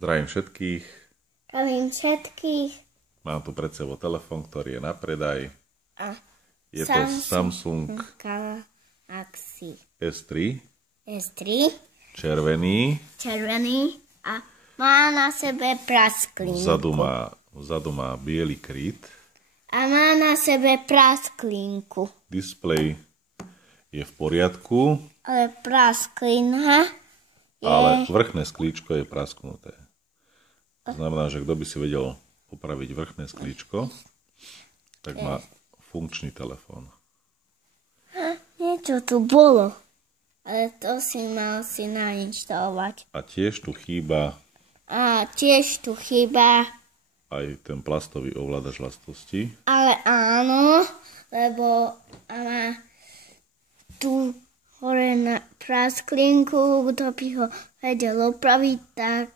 Zdravím všetkých. Zdravím všetkých. Mám tu pred sebou telefón, ktorý je na predaj. A Je to Samsung Galaxy S3. S3. Červený. A má na sebe prasklinku. Vzadu má biely kryt. A má na sebe prasklinku. Displej je v poriadku. Ale prasklina je... Ale vrchné sklíčko je prasknuté. To znamená, že kto by si vedel opraviť vrchné sklíčko, tak má funkčný telefón. Niečo tu bolo. Ale to si mal nainštalovať. A tiež tu chýba aj ten plastový ovládač ľahstosti. Ale áno, lebo má tu hore na prasklinku, kto by ho vedel opraviť, tak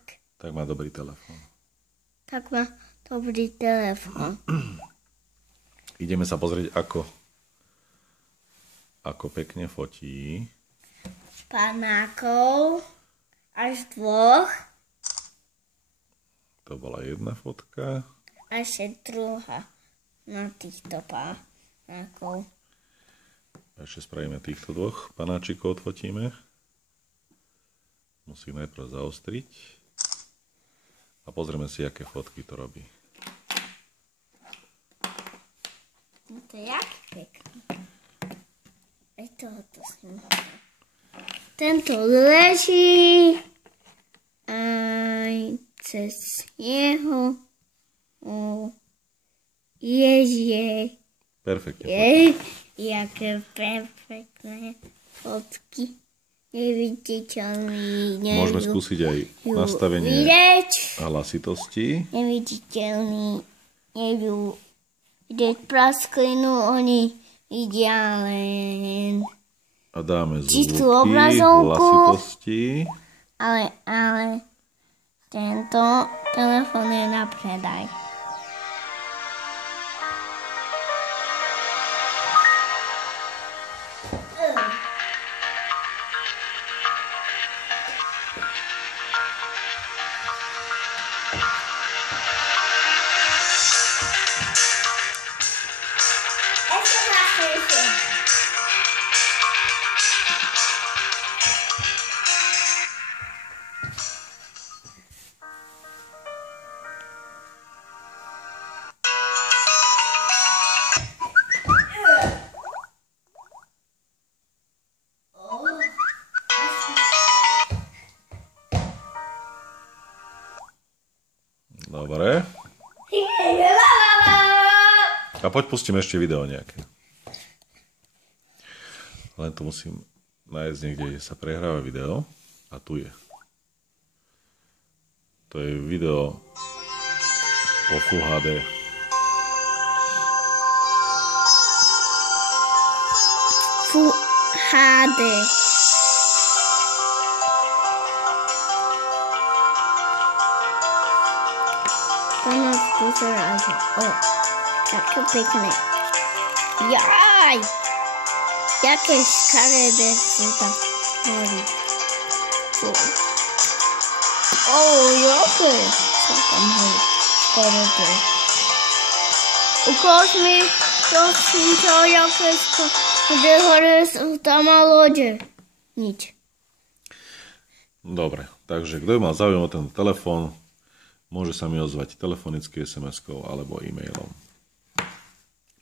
má dobrý telefón. Tak má dobrý telefón. Ideme sa pozrieť, ako pekne fotí. Panákov až 2. To bola jedna fotka. A ešte druhá na týchto panákov. Ešte spravíme týchto 2 panáčikov, odfotíme. Musím najprv zaostriť. A pozrieme si, aké fotky to robí. No to je jak pekný. Aj tohoto si môžem. Tento leží aj cez jeho ježie. Perfektne. Jaké perfektné fotky. Neviditeľný. Môžeme skúsiť aj nastavenie hlasitosti. Neviditeľný. Nevidú vidieť prasklinu, oni vidia len a dáme čistú zvuky, obrazovku. hlasitosti. Ale tento telefón je na predaj. Dobre. A poď pustím ešte video nejaké. Len tu musím nájsť niekde, kde sa prehráva video. A tu je. To je video o Full HD. Full HD. Pana pozerá, že také pekné. Jaj! Jaké škaredé sú tam hory. Jaké sú tam hory škaredé. Ukáž mi, prosím ťa, jaké škaredé hore sú tam a lode. Nič. Dobre, takže kto mal záujem o ten telefón, môže sa mi ozvať telefonicky, SMS-kou alebo e-mailom.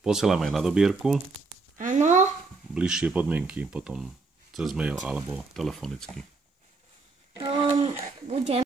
Posielam aj na dobierku. Áno. Bližšie podmienky potom cez mail alebo telefonicky. Budem